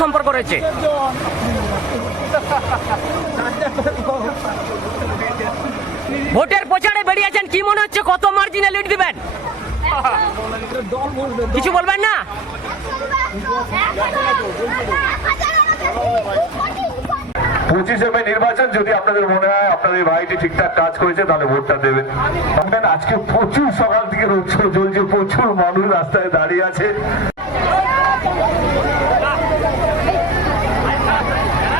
সম্পর্ক রয়েছে? ভোটের প্রচারে বেরিয়েছেন, কি মনে হচ্ছে? কত মার্জিনে লিড দিবেন? কিছু বলবেন না? পঁচিশে মে নির্বাচন, যদি আপনাদের মনে হয় আপনাদের ভাইটি ঠিকঠাক কাজ করেছে, তাহলে ভোটটা দেবেন। আপনার আজকে প্রচুর সকাল থেকে উৎসব চলছে প্রচুর মানুষ রাস্তায় দাঁড়িয়ে আছে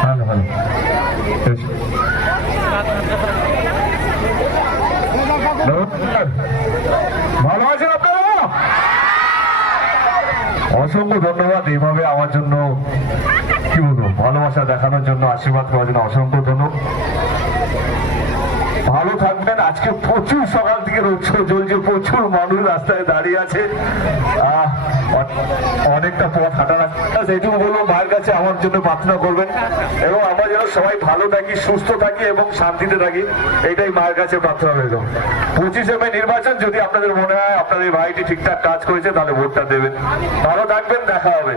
ভালো, ভালো। বেশ। নমস্কার। ভালো আপনারা? অসংখ্য ধন্যবাদ এইভাবে আমার জন্য, কি বলব, ভালোবাসা দেখানোর জন্য, আশীর্বাদ করার জন্য অসংখ্য ধন্যবাদ। ভালো থাকবেন। আজকে প্রচুর সকাল থেকে উৎসব চলছে প্রচুর মানুষ রাস্তায় দাঁড়িয়ে আছে। অনেকটা পথ হাঁটা রাস্তা এইটুকু বলব, মায়ের কাছে আমার জন্য প্রার্থনা করবেন এবং আমরা যেন সবাই ভালো থাকি, সুস্থ থাকি এবং শান্তিতে থাকি, এটাই মায়ের কাছে প্রার্থনা রইল। পঁচিশে মে নির্বাচন, যদি আপনাদের মনে হয় আপনাদের ভাইটি ঠিকঠাক কাজ করেছে, তাহলে ভোটটা দেবেন। ভালো থাকবেন, দেখা হবে।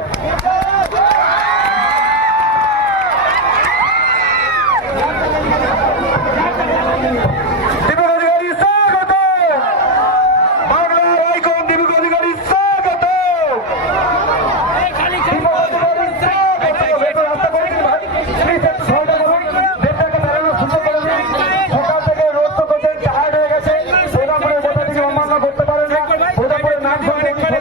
ওখানে